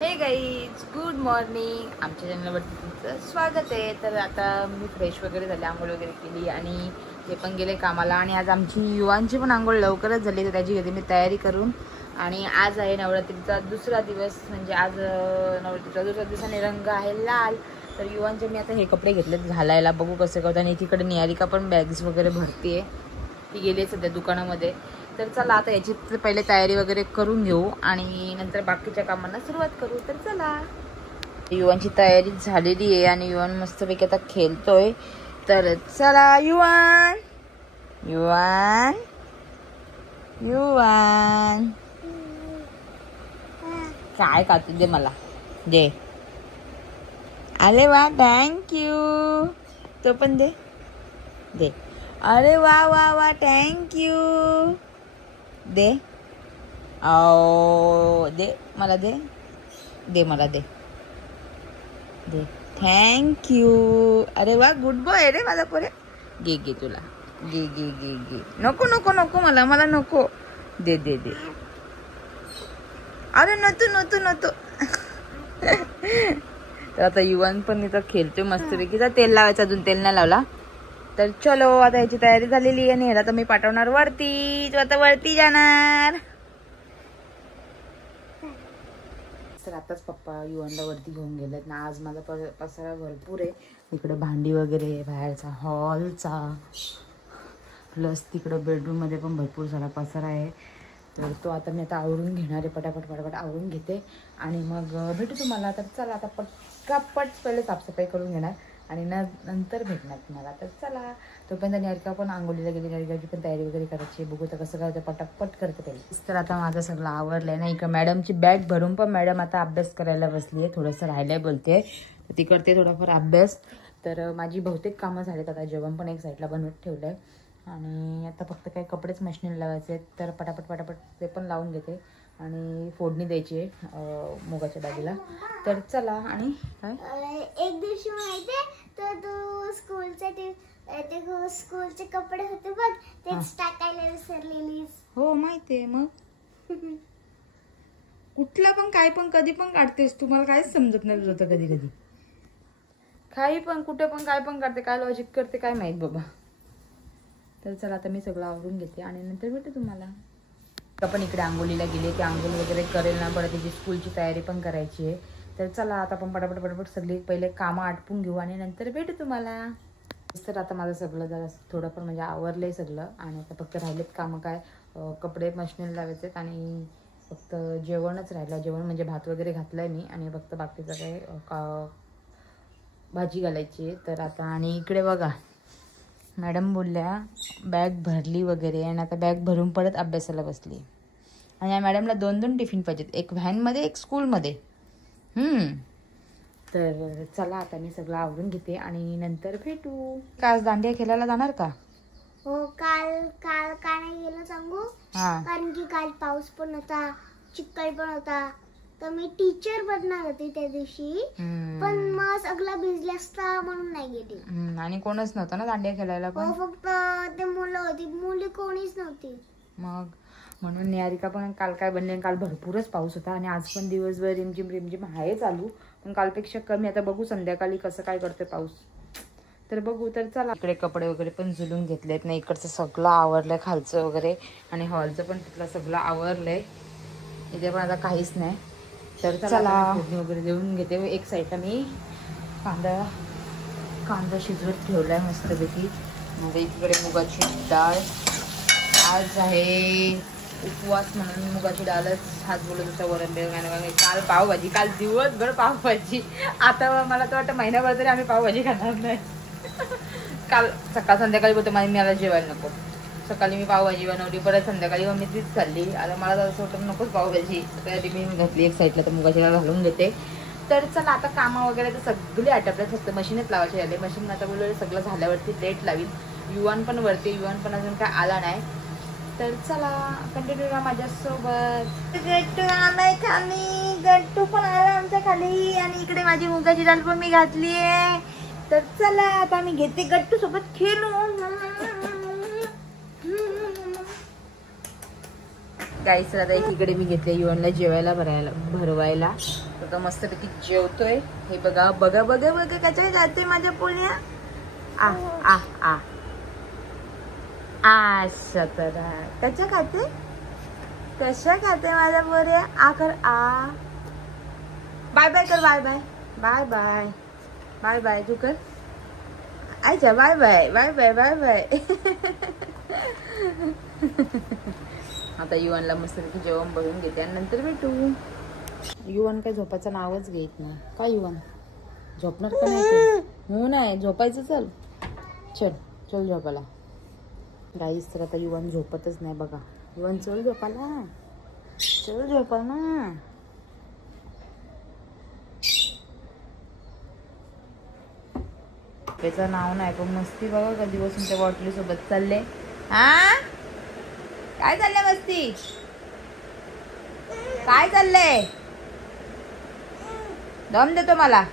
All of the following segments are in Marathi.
हे गाईज, गुड मॉर्निंग. आमच्या चॅनलवरती तुमचं स्वागत आहे. तर आता मी फ्रेश वगैरे झाले, आंघोळ वगैरे केली आणि ते पण गेले कामाला. आणि आज आमची युवांची पण आंघोळ लवकरच झाली, तर त्याची घेते मी तयारी करून. आणि आज आहे नवरात्रीचा दुसरा दिवस, म्हणजे आज नवरात्रीचा दुसऱ्या दिवसाने रंग आहे लाल. तर युवांचे मी आता हे कपडे घेतलेत घालायला, बघू कसं करतात. आणि तिकडे निहारिका पण बॅग्स वगैरे भरते, ती गेली सध्या दुकानामध्ये. तर चला आता याची पहिले तयारी वगैरे करून घेऊ आणि नंतर बाकीच्या कामांना सुरुवात करू. तर चला, युवांची तयारी झालेली आहे आणि युवान मस्तपैकी आता खेळतोय. तर चला युवान, युवान, युवान काय खातो दे मला, दे. अरे वा, थँक्यू. तो पण दे, दे. अरे वा वा वा, थँक्यू. दे. ओ दे मला, दे, दे मला, दे, दे. थँक्यू. अरे वा, गुड बॉय रे माझा पोरे. घे घे तुला, घे घे घे घे. नको नको नको, मला मला नको. दे दे दे. अरे नतू नतू नतू. तर आता युवान पण इथं खेळतोय मस्तपैकी. तर तेल लावायचं, अजून तेल नाही लावला. तर चलो, आता याची तयारी झालेली आहे आणि ह्याला तर मी पाठवणार वरती. तो आता वरती जाणार. तर आताच पप्पा युवानला वरती घेऊन गेलेत ना. आज माझा पसारा भरपूर आहे. इकडे भांडी वगैरे, बाहेरचा हॉलचा, प्लस तिकडं बेडरूममध्ये पण भरपूर सारा पसारा आहे. तर तो आता मी आता आवरून घेणार आहे, पटापट पटापट आवरून घेते आणि मग भेटू तुम्हाला. तर चला आता पटकापट पहिले साफसफाई करून घेणार आणि नंतर भेटणार तुम्हाला. तर चला, तोपर्यंत निहारिका पण आंघोळीला गेली, निहारिकाची पण तयारी वगैरे करायची. बघू तर कसं काय पटापट करते पहिले. तर आता माझं सगळं आवरलं आहे ना. इकडं मॅडमची बॅग भरून पण मॅडम आता अभ्यास करायला बसली आहे. थोडंसं राहिलंय बोलते, ती करते थोडाफार अभ्यास. तर माझी बहुतेक कामं झालीत. आता जेवण पण एक साईडला बनवत ठेवलं आहे आणि आता फक्त काही कपडेच मशीनला लावायचे आहेत. तर पटापट पटापट ते पण लावून घेते आणि फोडणी द्यायची आहे मुगाच्या डाळीला. तर चला. आणि काय एक दिवशी माहितीये, तर तू स्कूलचे कपडे होते बघ, तेच टाकायला विसरलेलीस. हो माहितीये. मग कुठला पण काय पण कधी पण काढतेस, तुम्हाला काहीच समजत नाही तुझं. तर कधी कधी काही पण कुठे पण काय पण काढते, काय लॉजिक करते काय माहित बाबा. तर चला, आता मी सगळं आवरून घेते आणि नंतर भेटू तुम्हाला. आपण इकडे आंघोळीला गेले की आंघोळ वगैरे करेल ना, परत त्याची स्कूलची तयारी पण करायची आहे. तर चला, आता आपण पटापट पटापट सगळी पहिले कामं आटपून घेऊ आणि नंतर भेटू तुम्हाला. तर आता माझं सगळं जरा थोडंफार म्हणजे आवरलंय सगळं आणि आता फक्त राहिलेत कामं काय, कपडे मशीन लावायचे आणि फक्त जेवणच राहिलं. जेवण म्हणजे भात वगैरे घातलंय मी आणि फक्त बाकीचं काय भाजी घालायची. तर आता आणि इकडे बघा, मॅडम बोलल्या बॅग भरली वगैरे आणि आता बॅग भरून परत अभ्यासाला बसली. आणि या मॅडमला 2-2 टिफिन पाहिजेत, एक व्हॅनमध्ये एक स्कूलमध्ये. तर चला, आता मी सगळं आवरून घेते आणि नंतर भेटू. आज दांडिया खेळायला जाणार का? हो, काल काल का नाही गेलो सांगू? कारण की काल पाऊस पण होता, चिखल पण होता. तर मी टीचर बनणार होती त्या दिवशी, पण मग सगळं भिजले असता म्हणून नाही गेली. आणि कोणच नव्हतं ना दांडिया खेळायला पण? फक्त ते मुलं होती, मुली कोणीच नव्हती. मग म्हणून निहारिका पण काल काय बनले. काल भरपूरच पाऊस होता आणि आज पण दिवसभर रिमझिम रिमझिम आहे चालू, पण कालपेक्षा कमी. आता बघू संध्याकाळी कसं काय करतोय पाऊस, तर बघू. तर चला, इकडे कपडे वगैरे पण झुलून घेतलेत ना. इकडचं सगळं आवरलंय, खालचं वगैरे, आणि हॉलचं पण तिथलं सगळं आवरलंय. इथे पण आता काहीच नाही. तर चला, फोडणी वगैरे देऊन घेते. एक साईडला मी कांदा शिजवत ठेवलाय मस्तपैकी. म्हणजे इकडे मुगाची डाळ. आज आहे उपवास म्हणून मुगाची डाळच हाच बोलत होता. वरण बिरण, काल पावभाजी, काल दिवसभर पावभाजी. आता मला तर वाटतं महिनाभर तरी आम्ही पावभाजी खाणार नाही. काल सकाळ संध्याकाळी बोलतो मला जेवायला नको. सकाळी मी पावभाजी बनवली, परत संध्याकाळी मग मी तीच खाल्ली. आता मला तर असं वाटतं नकोच पावभाजी. त्यासाठी मी घातली एक साईडला, तर मुगाची डाळ घालून घेते. तर चला, आता कामं वगैरे तर सगळे आटपले, फक्त मशीनच लावायचे झाले. मशीन आता बोलले सगळं झाल्यावरती लेट लावील. युवान पण वरती, युवान पण अजून काय आला नाही. तर चला, कंटिन्यू राहा माझ्यासोबत. गट्टू आलाय खाली, गट्टू पण आला आमच्या खाली आणि इकडे माझी मुगाची डाळ पण मी घातली आहे. तर चला, आता मी घेते गट्टू सोबत खेळू. गाईस आता एकीकडे मी घेतले युवनला जेवायला भरवायला. तर मस्तपैकी जेवतोय. हे बघा बघा बघा बघा कशा खाते माझ्या पोळ्या. आ आ आ आ तर कशा खाते कशा खाते माझ्या पोळ्या. आ कर आ. बाय बाय कर. Bye bye bye bye bye bye तू कर. अच्छा bye bye bye bye bye bye. आता युवनला मस्तपैकी जेवण बघून घेते आणि नंतर भेटू. युवन काय झोपाचं नावच घेत नाही. काय युवन झोपणार का नाही. हो नाही झोपायचं. चल चल चल झोपायला. गाईस तर आता युवन झोपतच नाही बघा. युवन चल झोपायला. चल झोपा ना. त्याचं नाव नाही पण मस्ती बघा कधी बसून त्या बॉटली सोबत चालले. हा काय चाललंय मस्ती. काय चाललंय. दम देतो मला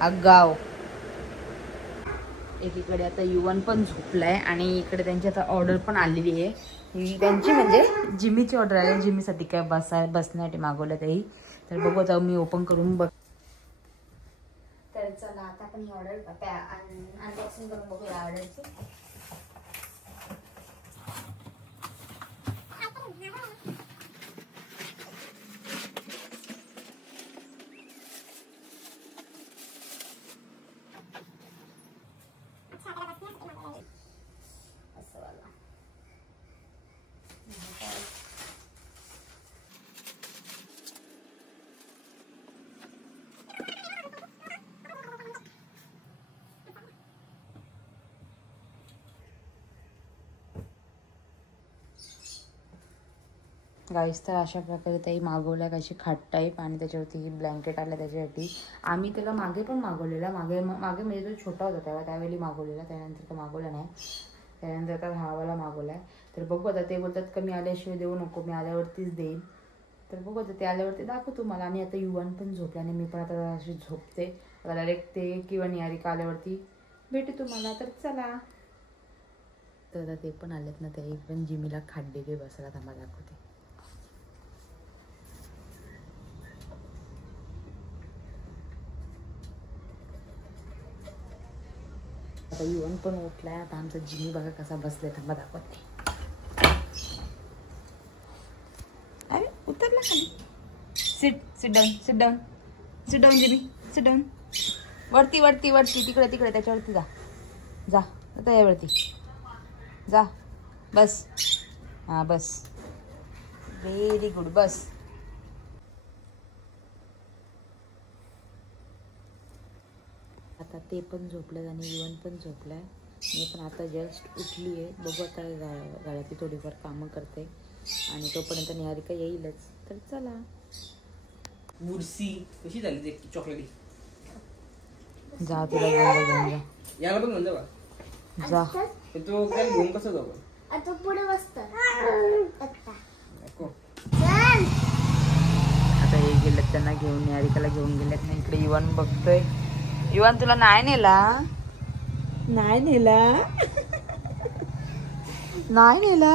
अगाव. एकीकडे आता युवन पण झोपलाय आणि इकडे त्यांची आता ऑर्डर पण आलेली आहे. ही त्यांची म्हणजे जिमीची ऑर्डर आली. जिमीसाठी काय बसण्यासाठी मागवलं तेही. तर बघू आता मी ओपन करून बघ. तर चला आता आपण ही ऑर्डर अनबॉक्सिंग करून बघूया ऑर्डरची. गाईस तर अशा प्रकारे त्याही मागवल्या कशी खाट टाईप आणि त्याच्यावरती ब्लँकेट आलं त्याच्यासाठी. आम्ही त्याला मागे पण मागवलेला. मागे म्हणजे तो छोटा होता तेव्हा त्यावेळी मागवलेला. त्यानंतर तो मागवला नाही. त्यानंतर आता भावाला मागवला आहे. तर बघू आता. ते बोलतात कमी आल्याशिवाय देऊ नको मी आल्यावरतीच देईन. तर बघू आता ते आल्यावरती दाखवतो मला. आणि आता युवन पण झोपला आणि मी पण आता अशी झोपते. आता डायरेक्ट ते किंवा निहारिका आल्यावरती भेटू तुम्हाला. तर चला. तर आता ते पण आलेत ना. ते पण जिमीला खाट दिली बसायला. थांबा दाखवते. आता युवन पण उठलाय. आता आमचा जिमी बघा कसा बसलाय. थांबा दाखवते. अरे उतरला खाली. Sit down sit down sit down Jimmy sit down. वरती वरती वरती तिकडे तिकडे त्याच्यावरती जा. जा आता यावरती जा. बस. हा बस. Very good. बस. आता ते पण झोपलेत आणि युवन पण झोपलाय. मी पण आता जस्ट उठली आहे. बघू आता गाळ्यातली थोडीफार कामं करते आणि तोपर्यंत निहारिका येईलच. तर चला. मुर्सी कशी झाली ते चॉकलेटी. जा तिला घेऊन जा. याला पण म्हणतो का जा. तो काय घेऊन कसं जाऊ. आता पुढे बसतो. आता हे गेलेत त्यांना घेऊन. निहारिकाला घेऊन गेलेत ना. इकडे युवन बघतोय. युवन तुला नाही नेला. नाही नेला. नाही नेला.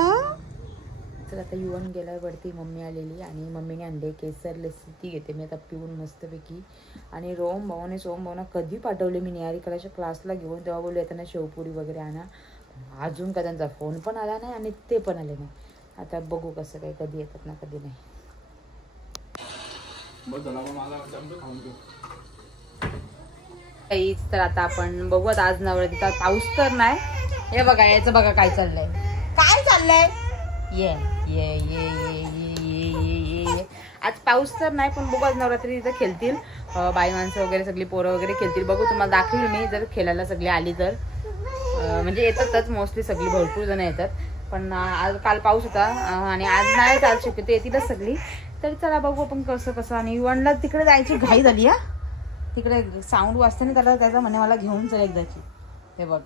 तर आता युवन गेला वरती. मम्मी आलेली आणि मम्मीने आणले केसर लस्सी. ती घेते मी आता पिऊन मस्तपैकी. आणि सोम भावना कधी पाठवले मी निहारिकाच्या क्लासला घेऊन. तेव्हा बोलले येताना शेवपुरी वगैरे आणा. अजून का त्यांचा फोन पण आला नाही आणि ते पण आले नाही. आता बघू कसं काय. कधी येतात ना कधी नाही. तर आता आपण बघू. आज नवरात्रीचा पाऊस तर नाही. हे बघा याचं बघा काय चाललंय. काय चाललंय. ये ये ये ये ये ये ये. आज पाऊस तर नाही पण बघू आज नवरात्री इथं खेळतील. बाई माणसं वगैरे सगळी पोरं वगैरे खेळतील. बघू तुम्हाला दाखवेल मी जर खेळायला सगळी आली तर. म्हणजे येतातच मोस्टली सगळी. भरपूर जण येतात. पण आज काल पाऊस होता आणि आज नाही. आज शक्यतो येतीलच सगळी. तर चला बघू आपण कसं कसं. आणि युवनला तिकडे जायची घाई झाली. हा तिकडे साऊंड वाजते ना त्याचा म्हणे मला घेऊन चल एकदाची. हे बघ.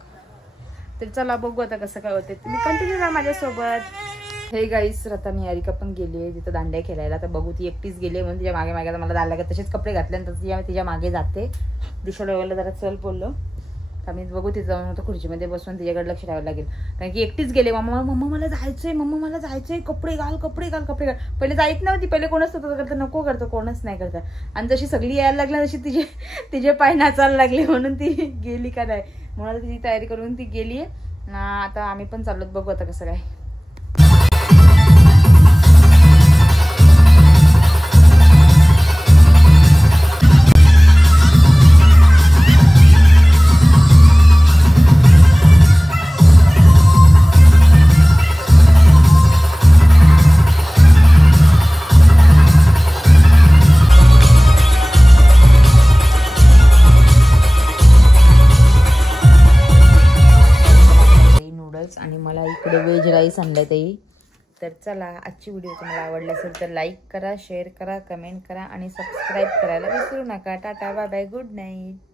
तर चला बघू आता कसं काय होते. तुम्ही कंटिन्यू राहा माझ्यासोबत. हे गाईस आता निहारिका पण गेली आहे तिथं दांड्या खेळायला. तर बघू ती एकटीच गेली म्हणून तिच्या मागे मागे मला दाल लागत. तसेच कपडे घातल्यानंतर तिच्या मागे जाते. दिशाला वगैरे जरा चल बोललो आम्ही बघू तिथं जाऊन होतं खुर्चीमध्ये बसून तिच्याकडे लक्ष ठेवावं लागेल. कारण की एकटीच गेले. मम्मा मला जायचंय, मम्मा मला जायचंय, कपडे घाल. पहिले जायत नव्हती, पहिले कोणच नव्हतं करतं, नको करतं, कोणच नाही करतं. आणि जशी सगळी यायला लागली तशी तिचे पाय नाचायला लागले म्हणून ती गेली का नाही म्हणून तिची तयारी करून ती गेली. आता आम्ही पण चाललोत, बघू आता कसं काय. आणि मला इकडे व्हेज राईस आणलाय ताई. तर चला, आजची व्हिडिओ तुम्हाला आवडली असेल तर लाईक करा, शेअर करा, कमेंट करा आणि सबस्क्राईब करायला विसरू नका. Tata, bye bye, good night.